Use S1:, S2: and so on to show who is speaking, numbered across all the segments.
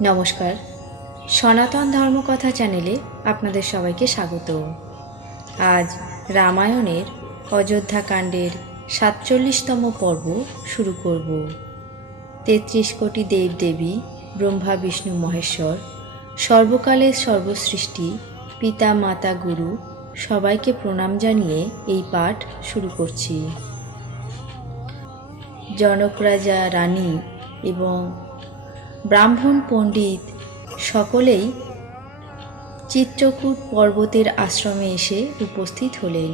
S1: নমস্কার। সনাতন ধর্মকথা চ্যানেলে আপনাদের সবাইকে স্বাগত। আজ রামায়ণের অযোধ্যাকাণ্ডের সাতচল্লিশতম পর্ব শুরু করব। তেত্রিশ কোটি দেবদেবী ব্রহ্মা, বিষ্ণু, মহেশ্বর, সর্বকালের সর্বসৃষ্টি, পিতা, মাতা, গুরু সবাইকে প্রণাম জানিয়ে এই পাঠ শুরু করছি। জনক, রাজা, রানী এবং ব্রাহ্মণ পণ্ডিত, সকলেই চিত্রকূট পর্বতের আশ্রমে এসে উপস্থিত হলেন।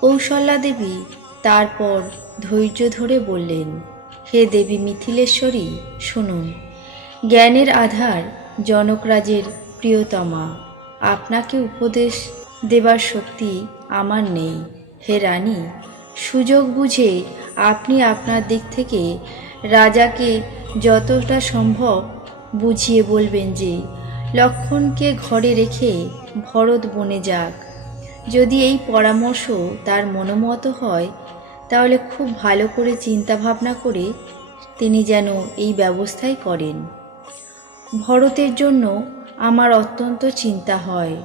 S1: কৌশল্যা দেবী তারপর ধৈর্য ধরে বললেন, হে দেবী মিথিলেশ্বরী, শুনুন, জ্ঞানের আধার জনকরাজের প্রিয়তমা, আপনাকে উপদেশ দেবার শক্তি আমার নেই। হে রানী, সুযোগ বুঝে আপনি আপনার দিক থেকে রাজাকে যতটা সম্ভব বুঝিয়ে বলবেন যে, লক্ষণকে ঘরে রেখে ভরত বনে যাক। যদি এই পরামর্শ তার মনোমত হয়, তাহলে খুব ভালো করে চিন্তা ভাবনা করে তিনি যেন এই ব্যবস্থাই করেন। ভরতের জন্য আমার অত্যন্ত চিন্তা হয়।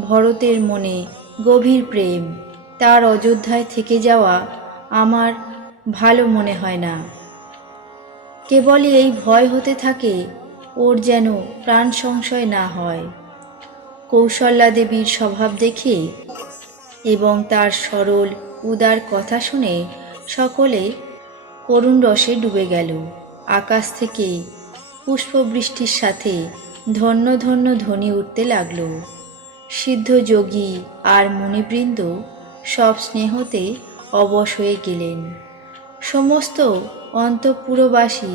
S1: ভরতের মনে গভীর প্রেম। তার অযোধ্যায় থেকে যাওয়া আমার ভালো মনে হয় না। কেবলই এই ভয় হতে থাকে, ওর যেন প্রাণ সংশয় না হয়। কৌশল্যা দেবীর স্বভাব দেখে এবং তার সরল, উদার কথা শুনে সকলে করুণ রসে ডুবে গেল। আকাশ থেকে পুষ্পবৃষ্টির সাথে ধন্য ধন্য ধ্বনি উঠতে লাগল। সিদ্ধ যোগী আর মুনিবৃন্দ সব স্নেহতে অবশ হয়ে গেলেন। সমস্ত অন্তঃপুরবাসী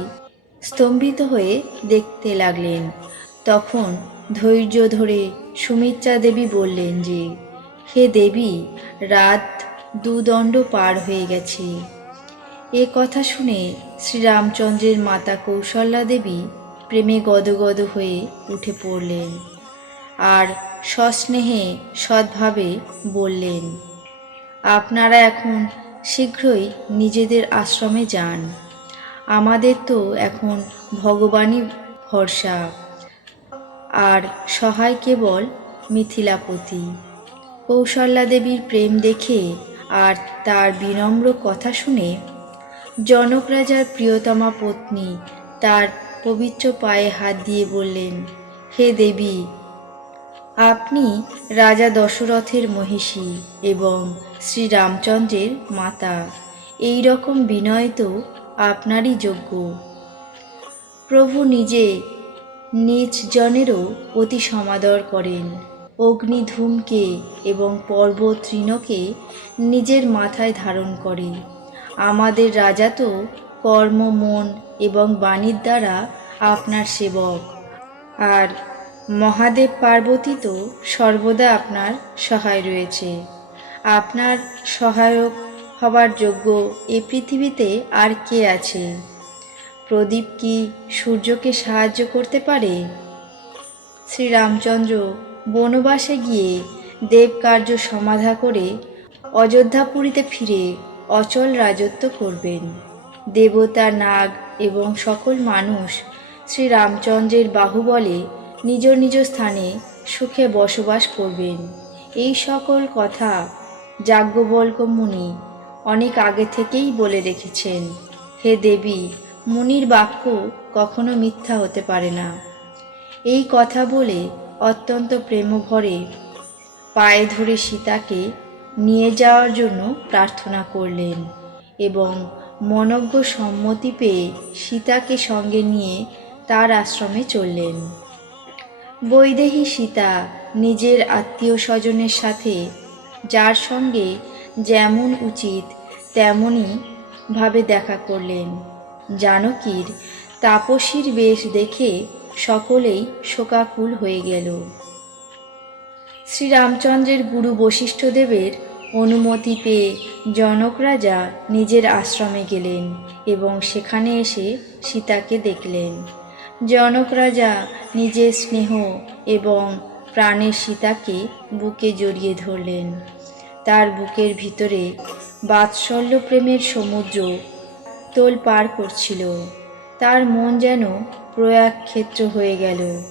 S1: স্তম্ভিত হয়ে দেখতে লাগলেন। তখন ধৈর্য ধরে সুমিত্রা দেবী বললেন যে, হে দেবী, রাত দুদণ্ড পার হয়ে গেছে। এ কথা শুনে শ্রীরামচন্দ্রের মাতা কৌশল্যা দেবী প্রেমে গদগদ হয়ে উঠে পড়লেন আর সস্নেহে সৎভাবে বললেন, আপনারা এখন শীঘ্রই নিজেদের আশ্রমে যান। আমাদের তো এখন ভগবানই ভরসা। আর সহায় কেবল মিথিলাপতি। কৌশল্যা দেবীর প্রেম দেখে আর তার বিনম্র কথা শুনে জনক রাজার প্রিয়তমা পত্নী তার পবিত্র পায়ে হাত দিয়ে বললেন, হে দেবী, আপনি রাজা দশরথের মহিষী এবং শ্রীরামচন্দ্রের মাতা। এই রকম বিনয় তো আপনারই যোগ্য। প্রভু নিজে নিজ জনেরও অতি সমাদর করেন। অগ্নিধূমকে এবং পর্বত তৃণকে নিজের মাথায় ধারণ করে। আমাদের রাজা তো কর্ম, মন এবং বাণীর দ্বারা আপনার সেবক। আর মহাদেব পার্বতী তো সর্বদা আপনার সহায় রয়েছে। আপনার সহায়ক হবার যোগ্য এ পৃথিবীতে আর কে আছে? প্রদীপ কি সূর্যকে সাহায্য করতে পারে? শ্রীরামচন্দ্র বনবাসে গিয়ে দেবকার্য সমাধা করে অযোধ্যাপুরীতে ফিরে অচল রাজত্ব করবেন। দেবতা, নাগ এবং সকল মানুষ শ্রীরামচন্দ্রের বাহুবলে নিজ নিজ স্থানে সুখে বসবাস করবেন। এই সকল কথা যাজ্ঞবল্ক মুনি অনেক আগে থেকেই বলে রেখেছেন, হে দেবী, মুনির বাক্য কখনো মিথ্যা হতে পারে না। এই কথা বলে অত্যন্ত প্রেমভরে পায়ে ধরে সীতাকে নিয়ে যাওয়ার জন্য প্রার্থনা করলেন এবং মনজ্ঞ সম্মতি পেয়ে সীতাকে সঙ্গে নিয়ে তার আশ্রমে চললেন। বৈদেহী সীতা নিজের আত্মীয় স্বজনের সাথে, যার সঙ্গে যেমন উচিত তেমনই ভাবে দেখা করলেন। জানকীর তাপসীর বেশ দেখে সকলেই শোকাকুল হয়ে গেল। শ্রীরামচন্দ্রের গুরু বশিষ্ঠদেবের অনুমতি পেয়ে জনক রাজা নিজের আশ্রমে গেলেন এবং সেখানে এসে সীতাকে দেখলেন। জনক রাজা নিজের স্নেহ এবং প্রাণের সীতাকে বুকে জড়িয়ে ধরলেন। তার বুকের ভিতরে বাৎসল্য প্রেমের সমুদ্র তোল পার করছিল। তার মন যেন প্রয়াগ ক্ষেত্র হয়ে গেল।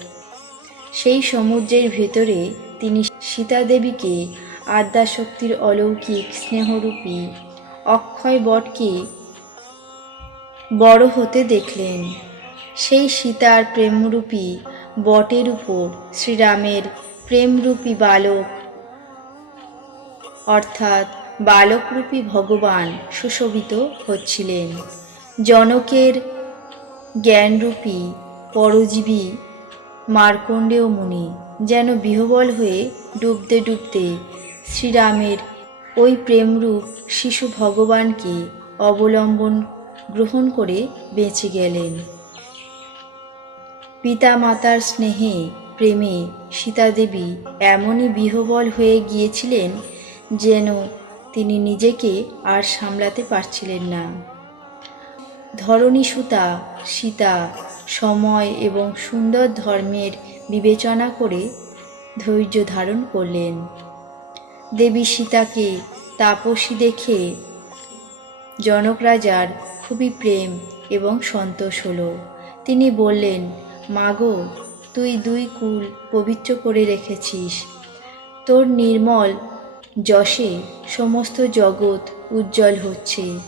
S1: সেই সমুদ্রের ভেতরে তিনি সীতাদেবীকে আদ্যাশক্তির অলৌকিক স্নেহরূপী অক্ষয় বটকে বড় হতে দেখলেন। সেই সীতার প্রেমরূপী বটের উপর শ্রীরামের প্রেমরূপী বালক অর্থাৎ বালকরূপী ভগবান সুশোভিত হচ্ছিলেন। জনকের জ্ঞানরূপী পরজীবী মার্কণ্ডেয় মুনি যেন বিহবল হয়ে ডুবতে ডুবতে শ্রীরামের ওই প্রেমরূপ শিশু ভগবানকে অবলম্বন গ্রহণ করে বেঁচে গেলেন। পিতা মাতার স্নেহে, প্রেমে সীতাদেবী এমনই বিহবল হয়ে গিয়েছিলেন যেন তিনি নিজেকে আর সামলাতে পারছিলেন না। ধরণী সুতা সীতা, সময় এবং সুন্দর ধর্মের বিবেচনা করে ধৈর্য ধারণ করলেন। দেবী সীতাকে তাপসী দেখে জনক রাজার খুবই প্রেম এবং সন্তোষ হলো। তিনি বললেন, মাগো, তুই দুই কুল পবিত্র করে রেখেছিস। তোর নির্মল যশে সমস্ত জগৎ উজ্জ্বল হচ্ছে।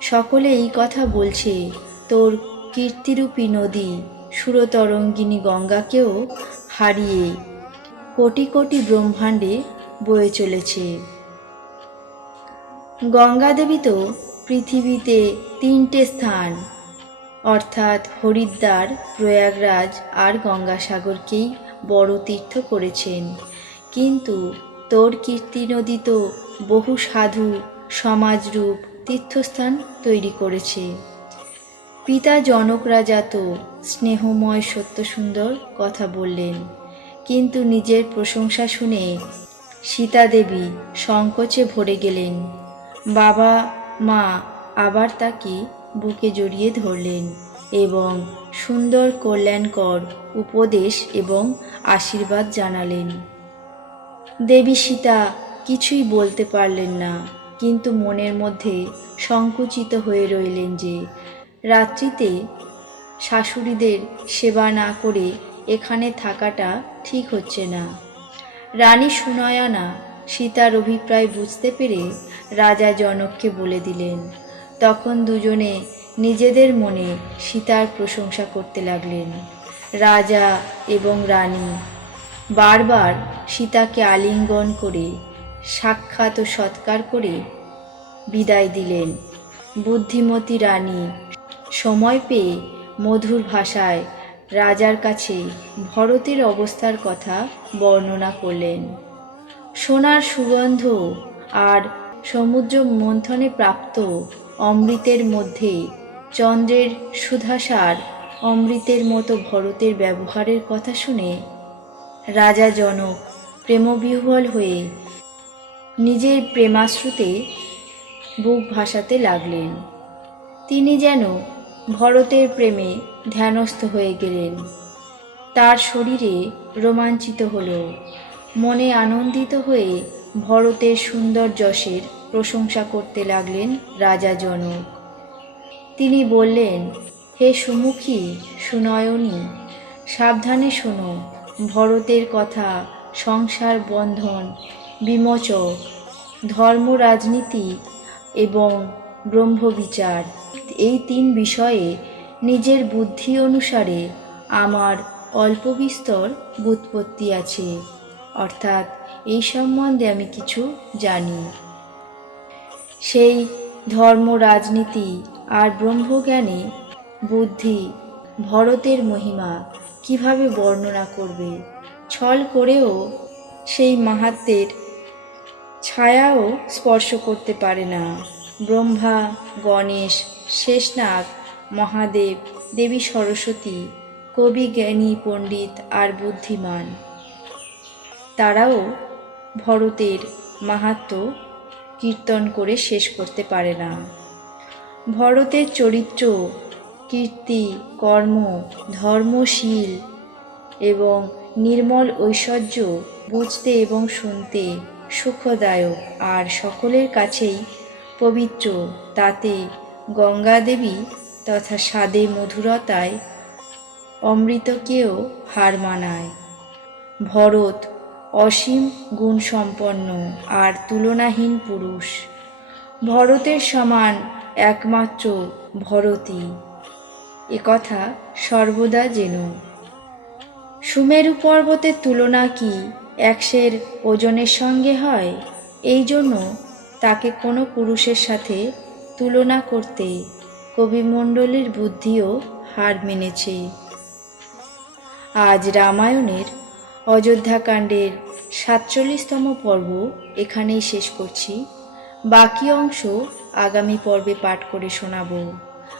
S1: সকলে এই কথা বলছে, তোর কীর্তিরূপী নদী সুরতরঙ্গিনী গঙ্গাকেও হারিয়ে কোটি কোটি ব্রহ্মাণ্ডে বয়ে চলেছে। গঙ্গা দেবী তো পৃথিবীতে তিনটে স্থান, অর্থাৎ হরিদ্বার, প্রয়াগরাজ আর গঙ্গাসাগরকেই বড় তীর্থ করেছেন। কিন্তু তোর কীর্তি তো বহু সাধু, সমাজরূপ, তীর্থস্থান তৈরি করেছে। পিতা জনক রাজা তো স্নেহময় সত্য সুন্দর কথা বললেন। কিন্তু নিজের প্রশংসা শুনে সীতা দেবী সংকোচে ভরে গেলেন। বাবা, মা আবার তাকে বুকে জড়িয়ে ধরলেন এবং সুন্দর কল্যাণকর উপদেশ এবং আশীর্বাদ জানালেন। দেবী সীতা কিছুই বলতে পারলেন না, কিন্তু মনের মধ্যে সংকুচিত হয়ে রইলেন যে, রাত্রিতে শাশুড়িদের সেবা না করে এখানে থাকাটা ঠিক হচ্ছে না। রানী সুনয়না সীতার অভিপ্রায় বুঝতে পেরে রাজা জনককে বলে দিলেন। তখন দুজনে নিজেদের মনে সীতার প্রশংসা করতে লাগলেন। রাজা এবং রানী বারবার সীতাকে আলিঙ্গন করে, সাক্ষাৎ ও সৎকার করে বিদায় দিলেন। বুদ্ধিমতী রানী সময় পেয়ে মধুর ভাষায় রাজার কাছে ভরতের অবস্থার কথা বর্ণনা করলেন। সোনার সুগন্ধ আর সমুদ্র মন্থনে প্রাপ্ত অমৃতের মধ্যে চন্দ্রের সুধাসার অমৃতের মতো ভরতের ব্যবহারের কথা শুনে রাজা জনক, প্রেমবিহ্বল হয়ে নিজের প্রেমাশ্রুতে বুক ভাসাতে লাগলেন। তিনি যেন ভরতের প্রেমে ধ্যানস্থ হয়ে গেলেন। তার শরীরে রোমাঞ্চিত হল মনে আনন্দিত হয়ে ভরতের সুন্দর যশের প্রশংসা করতে লাগলেন রাজা জনক। তিনি বললেন, হে সুমুখী, সুনয়নী, সাবধানে শোনো ভরতের কথা, সংসার বন্ধন বিমোচক ধর্ম রাজনীতি এবং ব্রহ্মবিচার এই তিন বিষয়ে নিজের বুদ্ধি অনুসারে আমার অল্প বিস্তর বুৎপত্তি আছে। অর্থাৎ এই সম্বন্ধে আমি কিছু জানি। সেই ধর্ম রাজনীতি আর ব্রহ্মজ্ঞানে বুদ্ধি, ভরতের মহিমা কীভাবে বর্ণনা করবে? ছল করেও সেই মাহাত্মের ছায়াও স্পর্শ করতে পারে না। ব্রহ্মা, গণেশ, শেষনাগ, মহাদেব, দেবী সরস্বতী, কবি, জ্ঞানী, পণ্ডিত আর বুদ্ধিমান, তারাও ভরতের মাহাত্ম কীর্তন করে শেষ করতে পারে না। ভরতের চরিত্র কীর্তি, কর্ম, ধর্মশীল এবং নির্মল ঐশ্বর্য বুঝতে এবং শুনতে সুখদায়ক। আর সকলের কাছেই পবিত্র। তাতে গঙ্গা দেবী তথা স্বাদে মধুরতায় অমৃতকেও হার মানায়। ভরত অসীম গুণসম্পন্ন আর তুলনাহীন পুরুষ। ভরতের সমান একমাত্র ভরতী একথা সর্বদা যেন সুমেরু পর্বতের তুলনা কি একশের ওজনের সঙ্গে হয়? এই জন্য তাকে কোনো পুরুষের সাথে তুলনা করতে কবিমণ্ডলীর বুদ্ধিও হার মেনেছে। আজ রামায়ণের অযোধ্যাকাণ্ডের সাতচল্লিশতম পর্ব এখানেই শেষ করছি। বাকি অংশ আগামী পর্বে পাঠ করে শোনাবো।